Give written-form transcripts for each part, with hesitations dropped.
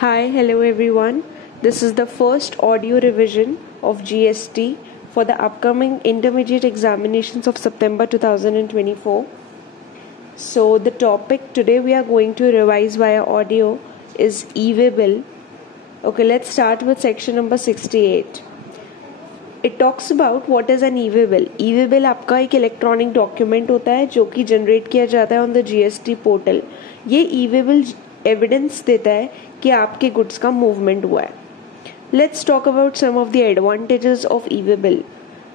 Hi, hello everyone. This is the first audio revision of GST for the upcoming intermediate examinations of September 2024. So, the topic today we are going to revise via audio is e-way bill. Okay, let's start with section number 68. It talks about what is an e-way bill. E-way bill आपका एक electronic document होता है जो कि generate किया जाता है on the GST portal. ये ई-वे बिल एविडेंस देता है कि आपके गुड्स का मूवमेंट हुआ है. Let's talk about some of the advantages of e-way bill.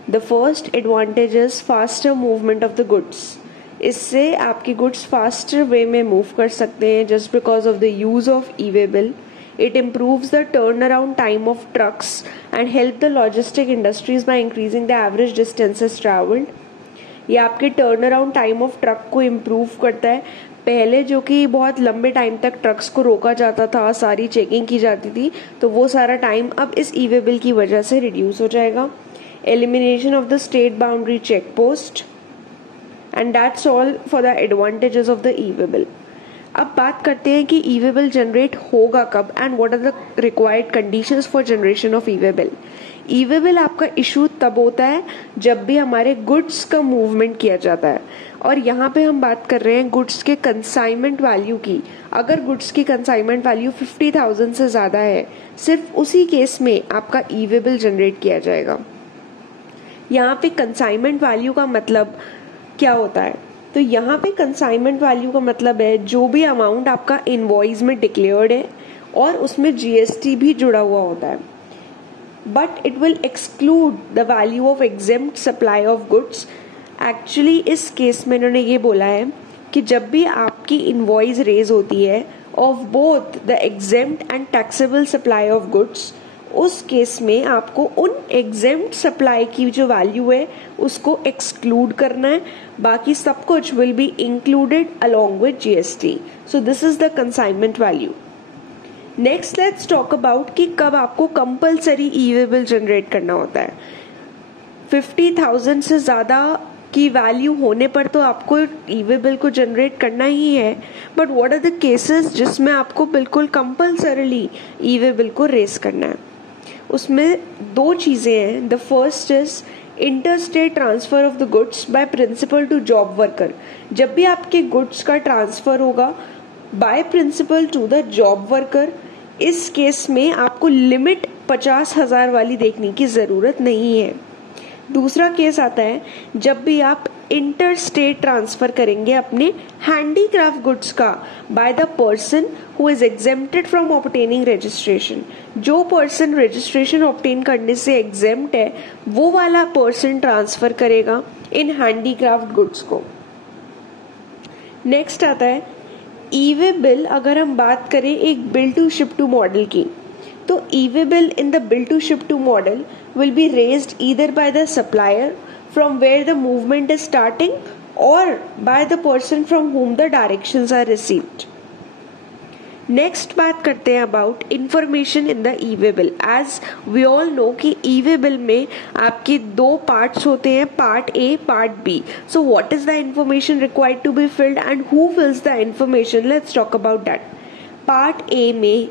The first advantage is faster movement of the goods. इससे आपके गुड्स फास्टर वे में मूव कर सकते हैं just because of the use of e-way bill. It improves the turnaround time of trucks and help the logistic industries by increasing the average distances traveled. ये आपके turnaround time of truck को improve करता है. पहले जो कि बहुत लंबे टाइम तक ट्रक्स को रोका जाता था, सारी चेकिंग की जाती थी, तो वो सारा टाइम अब इस ई-वे बिल की वजह से रिड्यूस हो जाएगा. Elimination of the state boundary check post. And that's all for the advantages of the e-way bill. अब बात करते हैं कि ई-वे बिल जनरेट होगा कब and what are the required conditions for generation of e-way bill. E-way bill आपका issue तब होता है जब भी हमारे गुड्स का मूवमेंट किया जाता है, और यहाँ पे हम बात कर रहे हैं गुड्स के कंसाइनमेंट वैल्यू की. अगर गुड्स की कंसाइनमेंट वैल्यू 50,000 से ज़्यादा है, सिर्फ उसी केस में आपका ई-वे बिल जनरेट किया जाएगा. यहाँ पे कंसाइनमेंट वैल्यू का मतलब क्या होता है? तो यहाँ पे कंसाइनमेंट वैल्यू का मतलब है जो भी अमाउंट आपका इनवॉइस में डिक्लेयर्ड है और उसमें जीएसटी भी जुड़ा हुआ होता है, but it will exclude the value of exempt supply of goods. Actually इस केस में इन्होंने ये बोला है कि जब भी आपकी इनवॉइस रेज होती है of both the exempt and taxable supply of goods, उस केस में आपको उन एग्जेम्प्ट सप्लाई की जो वैल्यू है उसको एक्सक्लूड करना है. बाकी सब कुछ will be included along with GST. So this is the consignment value. Next let's talk about कि कब आपको कंपल्सरी ई-वे बिल जनरेट करना होता है. 50,000 से ज्यादा की वैल्यू होने पर तो आपको ई-वे बिल को जनरेट करना ही है, but what are the cases जिसमें आपको बिल्कुल कंपल्सरीली ई-वे बिल को रेस करना है? उसमें दो चीजें हैं. The first is interstate transfer of the goods by principal to job worker. जब भी आपके गुड्स का ट्रांसफर होगा by principal to the job worker, इस केस में आपको लिमिट 50,000 वाली देखने की जरूरत नहीं है. दूसरा केस आता है जब भी आप इंटर स्टेट ट्रांसफर करेंगे अपने हैंडीक्राफ्ट गुड्स का by the person who is exempted from obtaining registration. जो पर्सन रजिस्ट्रेशन ऑब्टेन करने से एग्जेम्प्ट है वो वाला पर्सन ट्रांसफर करेगा इन हैंडीक्राफ्ट गुड्स को. नेक्स्ट आता है ई-वे बिल. अगर हम बात करें एक bill to ship to model की, तो e-way bill in the bill to ship to model will be raised either by the supplier from where the movement is starting or by the person from whom the directions are received. Next बात करते हैं about information in the e-way bill. As we all know कि e-way bill में आपके दो parts होते हैं, part A, part B. So what is the information required to be filled and who fills the information? Let's talk about that. Part A में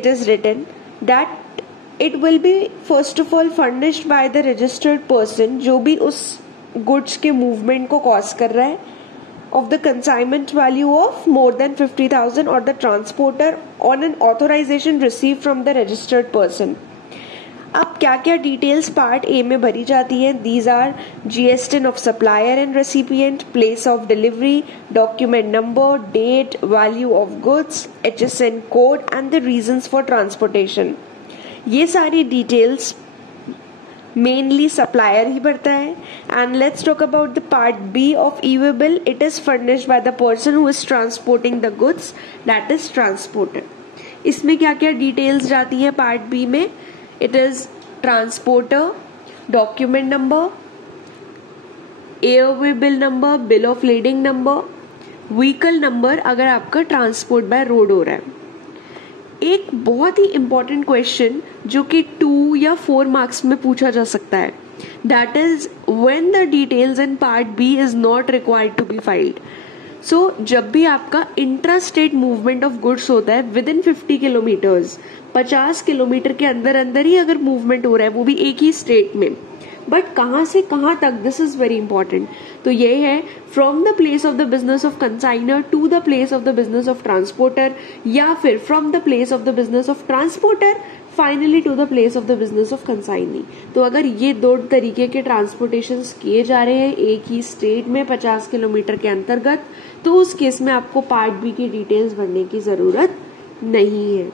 it is written that it will be first of all furnished by the registered person जो भी उस goods के movement को cause कर रहा है of the consignment value of more than 50,000 or the transporter on an authorization received from the registered person. अब क्या क्या डिटेल्स पार्ट ए में भरी जाती हैं? These are GST of supplier and recipient, place of delivery, document number, date, value of goods, HSN code and the reasons for transportation. ये सारी details mainly supplier ही भरता है. And let's talk about the part B of e-way bill. It is furnished by the person who is transporting the goods, that is transporter. इसमें क्या क्या details जाती है पार्ट बी में? It is transporter, document number, airway bill number, bill of leading number, vehicle number अगर आपका transport by road हो रहा है. एक बहुत ही इंपॉर्टेंट क्वेश्चन जो कि 2 या 4 मार्क्स में पूछा जा सकता है, that is when the details in part B is not required to be filed. जब भी आपका intra state movement of goods होता है विद इन 50 किलोमीटर्स, 50 किलोमीटर के अंदर अंदर ही अगर मूवमेंट हो रहा है, वो भी एक ही स्टेट में, बट कहाँ से कहाँ तक, दिस इज वेरी इंपॉर्टेंट। तो ये है from the place of the business of consignor to the place of the business of transporter, या फिर from the place of the business of transporter finally to the place of the business of consignee. तो अगर ये दो तरीके के transportation किए जा रहे हैं एक ही स्टेट में 50 किलोमीटर के अंतर्गत, तो उस केस में आपको पार्ट बी की डिटेल्स भरने की जरूरत नहीं है।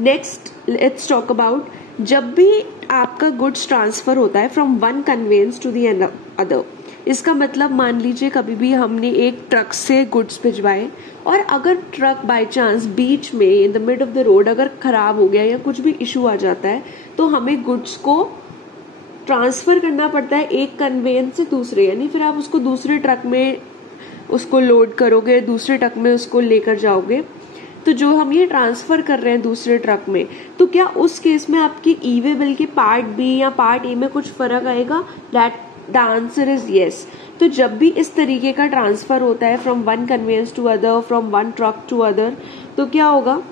नेक्स्ट लेट्स टॉक अबाउट, जब भी आपका गुड्स ट्रांसफर होता है from one conveyance to the other, इसका मतलब मान लीजिए कभी भी हमने एक ट्रक से गुड्स भिजवाए और अगर ट्रक बाय चांस बीच में in the mid of the road अगर खराब हो गया या कुछ भी इशू आ जाता है, तो हमें गुड्स को ट्रांसफर करना पड़ता है एक कन्वेंस से दूसरे, यानी फिर आप उसको दूसरे ट्रक में उसको लोड करोगे, दूसरे ट्रक में उसको लेकर जाओगे। तो जो हम ये ट्रांसफर कर रहे हैं दूसरे ट्रक में, तो क्या उस केस में आपकी ई वे बिल के पार्ट बी या पार्ट ए में कुछ फर्क आएगा? The answer is yes. तो जब भी इस तरीके का ट्रांसफर होता है from one conveyance to other, from one truck to other, तो क्या होगा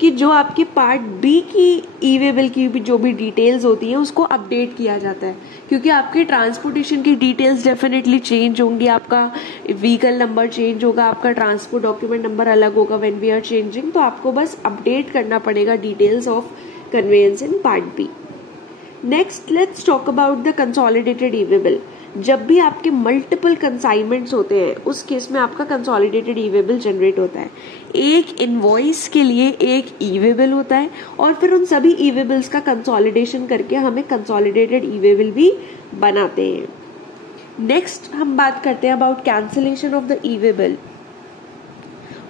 कि जो आपके पार्ट बी की ई वे बिल की भी जो भी डिटेल्स होती हैं उसको अपडेट किया जाता है, क्योंकि आपके ट्रांसपोर्टेशन की डिटेल्स डेफिनेटली चेंज होंगी, आपका व्हीकल नंबर चेंज होगा, आपका ट्रांसपोर्ट डॉक्यूमेंट नंबर अलग होगा व्हेन वी आर चेंजिंग, तो आपको बस अपडेट करना पड़ेगा details of conveyance in part B. Next let's talk about the consolidated e way bill. जब भी आपके मल्टीपल कंसाइनमेंट्स होते हैं उस केस में आपका consolidated e way bill generate होता है। एक इनवॉइस के लिए एक ई वे बिल होता है और फिर उन सभी ई वे बिल्स का कंसोलिडेशन करके हमें कंसोलिडेटेड ई वे बिल भी बनाते हैं। नेक्स्ट हम बात करते हैं about cancellation of the e way bill,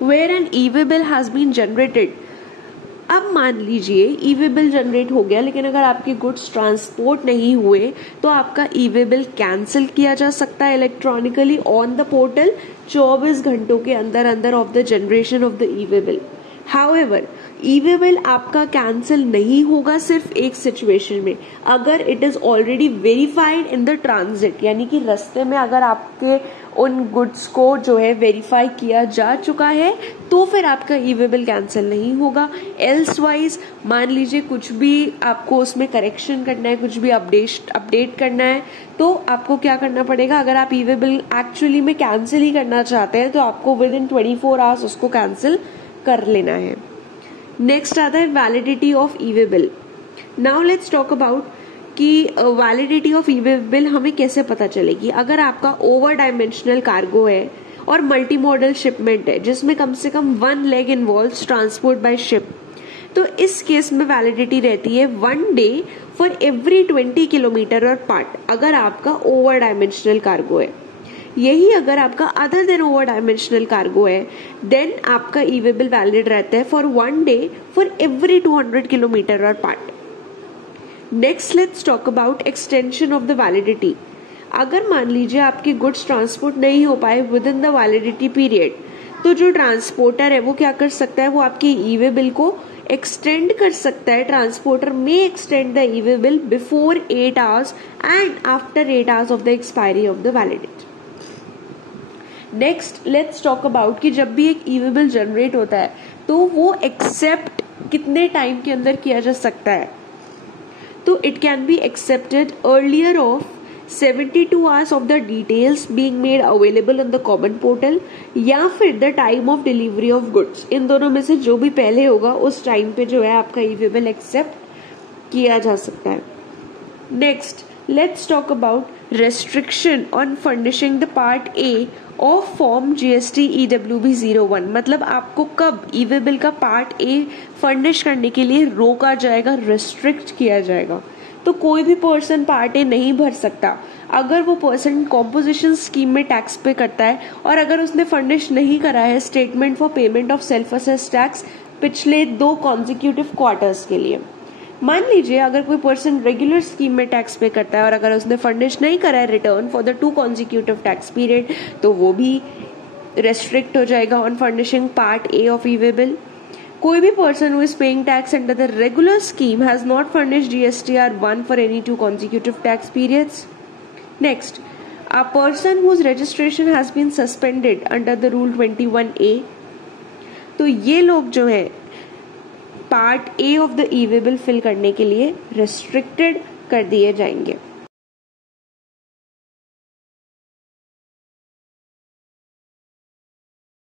where an e way bill has been generated. अब मान लीजिए ई वे बिल जनरेट हो गया, लेकिन अगर आपके गुड्स ट्रांसपोर्ट नहीं हुए तो आपका ई वे बिल कैंसिल किया जा सकता है इलेक्ट्रॉनिकली ऑन द पोर्टल 24 घंटों के अंदर अंदर of the generation of the e way bill. However E way bill आपका कैंसिल नहीं होगा सिर्फ एक सिचुएशन में, अगर it is already verified in the transit, यानी कि रास्ते में अगर आपके उन गुड्स को जो है वेरीफाई किया जा चुका है तो फिर आपका ई वे बिल कैंसिल नहीं होगा। एल्स वाइज मान लीजिए कुछ भी आपको उसमें करेक्शन करना है, कुछ भी अपडेट करना है, तो आपको क्या करना पड़ेगा? अगर आप ई वे बिल एक्चुअली में कैंसिल ही करना चाहते हैं तो आपको विद इन 24 आवर्स उसको कैंसिल कर लेना है। नेक्स्ट आता है validity of e way bill. Now let's talk about कि validity of e way bill हमें कैसे पता चलेगी। अगर आपका ओवर डायमेंशनल कार्गो है और मल्टी मॉडल शिपमेंट है जिसमें कम से कम 1 leg involves transport by ship, तो इस केस में वैलिडिटी रहती है 1 डे फॉर एवरी 20 किलोमीटर और पार्ट, अगर आपका ओवर डायमेंशनल कार्गो है। यही अगर आपका other than over dimensional cargo है देन आपका ई वे बिल वैलिड रहता है for 1 day for every 200 kilometre और part. Next let's talk about extension of the validity. अगर मान लीजिए आपके गुड्स ट्रांसपोर्ट नहीं हो पाए with in the validity period, तो जो ट्रांसपोर्टर है वो क्या कर सकता है? वो आपके ई वे बिल को एक्सटेंड कर सकता है। ट्रांसपोर्टर में extend the e way bill before 8 hours and after 8 hours of the expiry of the validity. Next let's talk about कि जब भी एक ई वे बिल जनरेट होता है तो वो एक्सेप्ट कितने टाइम के अंदर किया जा सकता है? तो it can be accepted earlier of 72 hours of the details being made available on the common portal, या फिर the time of delivery of goods. इन दोनों में से जो भी पहले होगा उस टाइम पे जो है आपका ई वे बिल एक्सेप्ट किया जा सकता है। Next let's talk about restriction on furnishing the part A of form GST EWB 01। मतलब आपको कब ई वे बिल का पार्ट ए फर्निश करने के लिए रोका जाएगा, रेस्ट्रिक्ट किया जाएगा। तो कोई भी पर्सन पार्ट ए नहीं भर सकता अगर वो पर्सन कॉम्पोजिशन स्कीम में टैक्स पे करता है और अगर उसने फर्निश नहीं करा है statement for payment of self assess tax पिछले 2 कॉन्जिक्यूटिव क्वार्टर्स के लिए। मान लीजिए अगर कोई पर्सन रेगुलर स्कीम में टैक्स पे करता है और अगर उसने फर्निश नहीं करा है return for the 2 consecutive tax period, तो वो भी रेस्ट्रिक्ट हो जाएगा on furnishing part A of e way bill. कोई भी person who is paying tax under the regular scheme has not furnished GSTR 1 for any 2 consecutive tax periods. Next A person whose registration has been suspended under the rule 21A, तो ये लोग जो है part A of the e way bill fill करने के लिए restricted कर दिए जाएंगे.